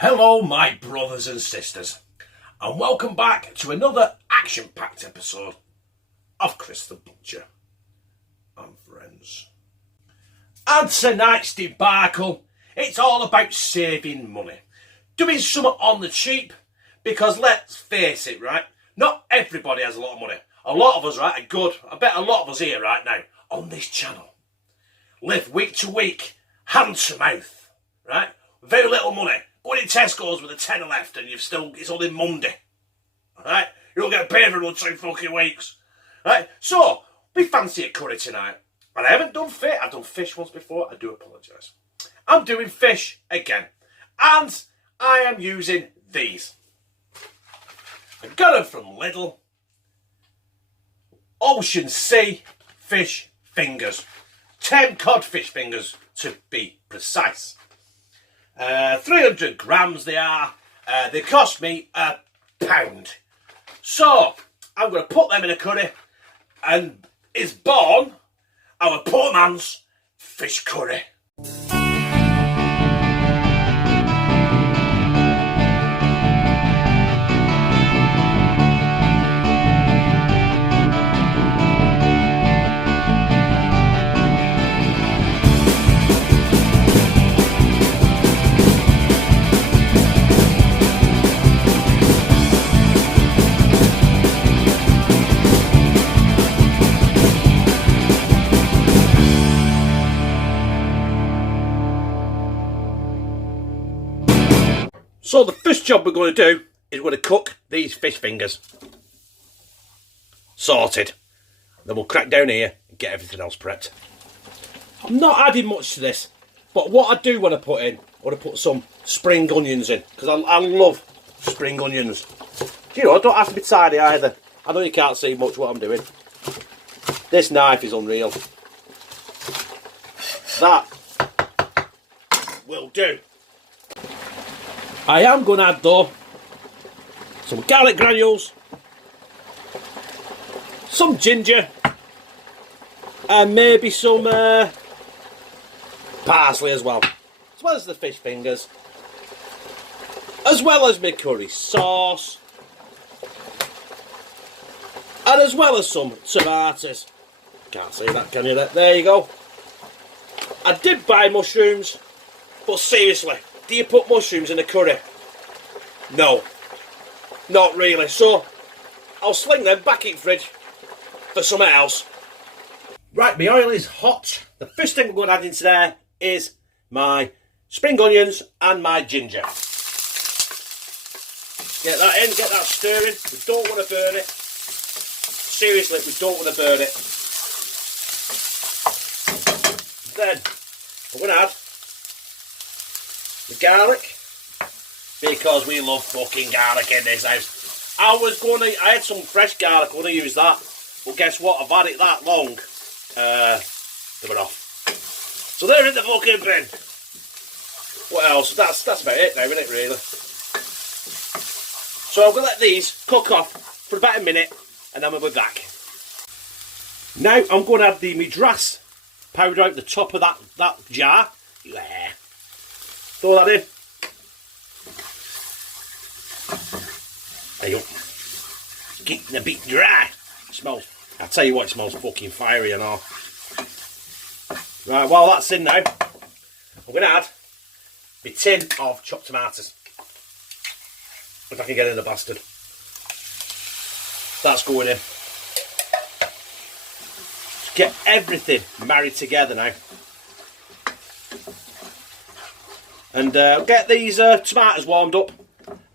Hello my brothers and sisters, and welcome back to another action-packed episode of Chris the Butcher and Friends. And tonight's debacle, it's all about saving money. Doing something on the cheap, because let's face it, right, not everybody has a lot of money. A lot of us, right, are good. I bet a lot of us here right now, on this channel, live week to week, hand to mouth, right, very little money. Going in Tesco's with a tenner left and it's only Monday. Right? You don't get paid for another 2 fucking weeks. Right? So, we fancy a curry tonight. And I haven't done fish. I've done fish once before. I do apologise. I'm doing fish again. And I am using these. I got them from Lidl. Ocean Sea fish fingers. 10 codfish fingers to be precise. 300 grams they are. They cost me £1. So, I'm going to put them in a curry and is born our poor man's fish curry. So the first job we're going to do is we're going to cook these fish fingers. Sorted. Then we'll crack down here and get everything else prepped. I'm not adding much to this, but what I do want to put in, I want to put some spring onions in, because I love spring onions. You know, I don't have to be tidy either. I know you can't see much what I'm doing. This knife is unreal. That will do. I am going to add, though, some garlic granules, some ginger, and maybe some parsley as well as the fish fingers, as well as my curry sauce, and as well as some tomatoes. Can't see that, can you? There you go. I did buy mushrooms, but seriously, do you put mushrooms in a curry? No, not really. So, I'll sling them back in the fridge for something else. Right, my oil is hot. The first thing we're going to add into there is my spring onions and my ginger. Get that in, get that stirring. We don't want to burn it. Seriously, we don't want to burn it. Then, we're going to add the garlic, because we love fucking garlic in this house. I had some fresh garlic, I want to use that, but guess what, I've had it that long. They were off. So they're in the fucking bin. What else? That's about it now, isn't it, really? So I'm going to let these cook off for about a minute, and then we'll be back. Now I'm going to add the madras powder out the top of that jar. Yeah. Throw that in. There you go. It's getting a bit dry. It smells. I'll tell you what, it smells fucking fiery and all. Right, while that's in now, I'm going to add my tin of chopped tomatoes. If I can get in the bastard. That's going in. Just get everything married together now. And get these tomatoes warmed up.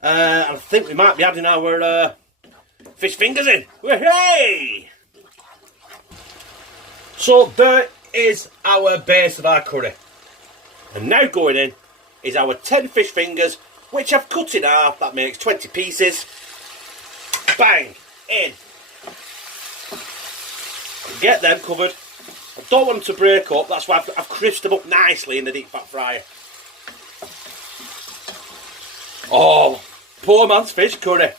I think we might be adding our fish fingers in. Hey! So there is our base of our curry. And now going in is our 10 fish fingers, which I've cut in half. That makes 20 pieces. Bang! In. Get them covered. I don't want them to break up. That's why I've crisped them up nicely in the deep fat fryer. Oh, poor man's fish curry.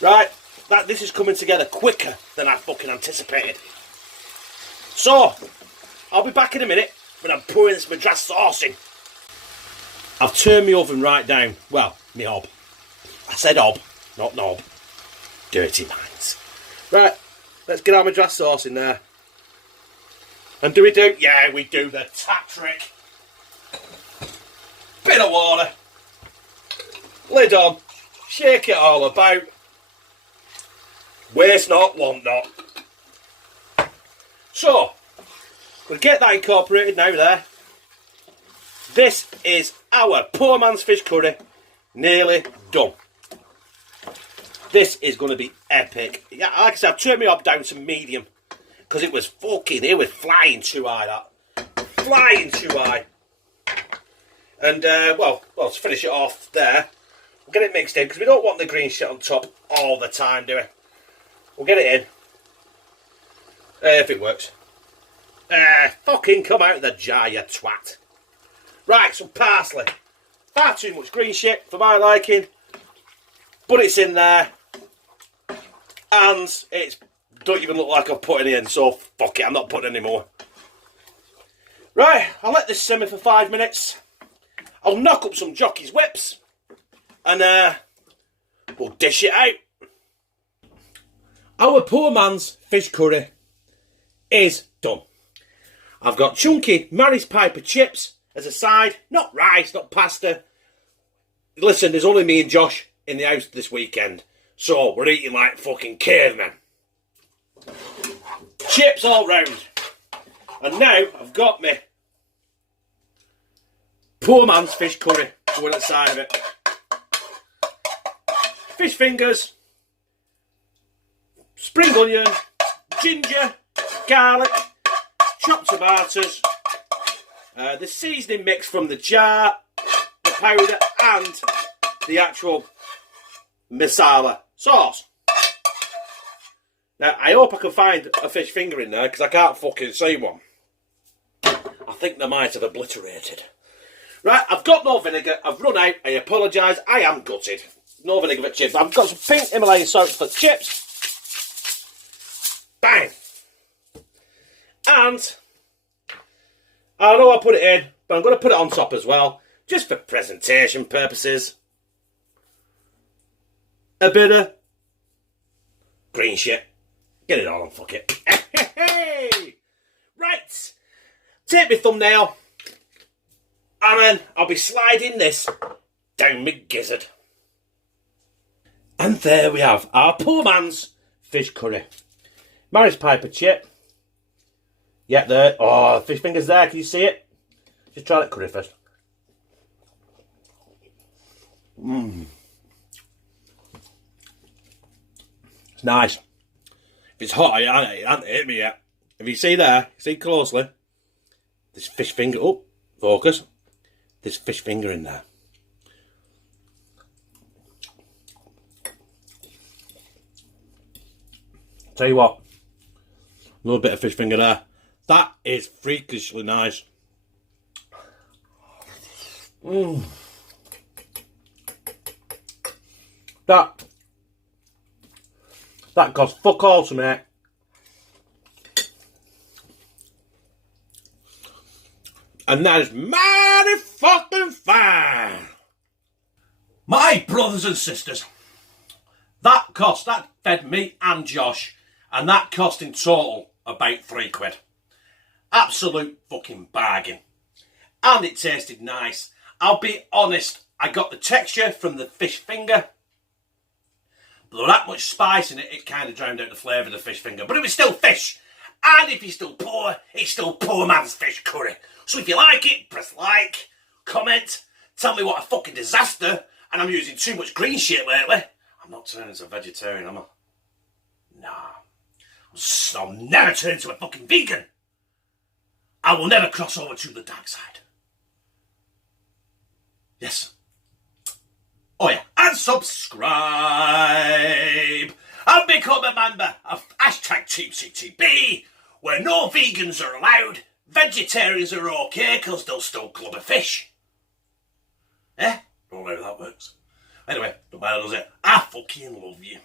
Right, this is coming together quicker than I fucking anticipated. So, I'll be back in a minute when I'm pouring this madras sauce in. I've turned my oven right down. Well, my hob. I said hob, not knob. Dirty minds. Right, let's get our madras sauce in there. And do we do? Yeah, we do the tap trick. Bit of water. Lid on. Shake it all about. Waste not, want not. So, we'll get that incorporated now there. This is our poor man's fish curry. Nearly done. This is going to be epic. Yeah, like I said, I've turned my hob down to medium. Because it was flying too high, that. Flying too high. And, well, to finish it off there, we'll get it mixed in, because we don't want the green shit on top all the time, do we? We'll get it in. If it works. Fucking come out of the jar, you twat. Right, some parsley. Far too much green shit for my liking. But it's in there. And it's don't even look like I've put any in, so fuck it, I'm not putting any more. Right, I'll let this simmer for 5 minutes. I'll knock up some jockey's whips. And we'll dish it out. Our poor man's fish curry is done. I've got chunky Maris Piper chips as a side. Not rice, not pasta. Listen, there's only me and Josh in the house this weekend. So we're eating like fucking cavemen. Chips all round. And now I've got me poor man's fish curry going outside of it. Fish fingers, spring onion, ginger, garlic, chopped tomatoes, the seasoning mix from the jar, the powder and the actual masala sauce. Now I hope I can find a fish finger in there because I can't fucking see one. I think they might have obliterated. Right, I've got no vinegar, I've run out, I apologise, I am gutted. No vinegar for chips. I've got some pink Himalayan salt for chips. Bang! And I know I put it in, but I'm going to put it on top as well, just for presentation purposes. A bit of green shit. Get it all on, fuck it. Right, take my thumbnail, and then I'll be sliding this down my gizzard. And there we have our poor man's fish curry. Maris Piper chip. Yeah, there. Oh, fish fingers there. Can you see it? Just try that curry first. Mmm. It's nice. If it's hot, it hasn't hit me yet. If you see there, see closely, there's fish finger. Oh, focus. There's fish finger in there. Tell you what, a little bit of fish finger there. That is freakishly nice. Mmm. That costs fuck all to make. And that is mighty fucking fine. My brothers and sisters, that fed me and Josh, and that cost in total about £3. Absolute fucking bargain. And it tasted nice. I'll be honest, I got the texture from the fish finger. But there was that much spice in it, it kind of drowned out the flavour of the fish finger. But it was still fish. And if you're still poor, it's still poor man's fish curry. So if you like it, press like, comment, tell me what a fucking disaster, and I'm using too much green shit lately. I'm not turning into a vegetarian, am I? Nah. I'll never turn into a fucking vegan. I will never cross over to the dark side. Yes. Oh yeah, and subscribe. And become a member of #TeamCTB, where no vegans are allowed, vegetarians are okay because they'll still club a fish. Eh? Don't know how that works. Anyway, don't matter, does it? I fucking love you.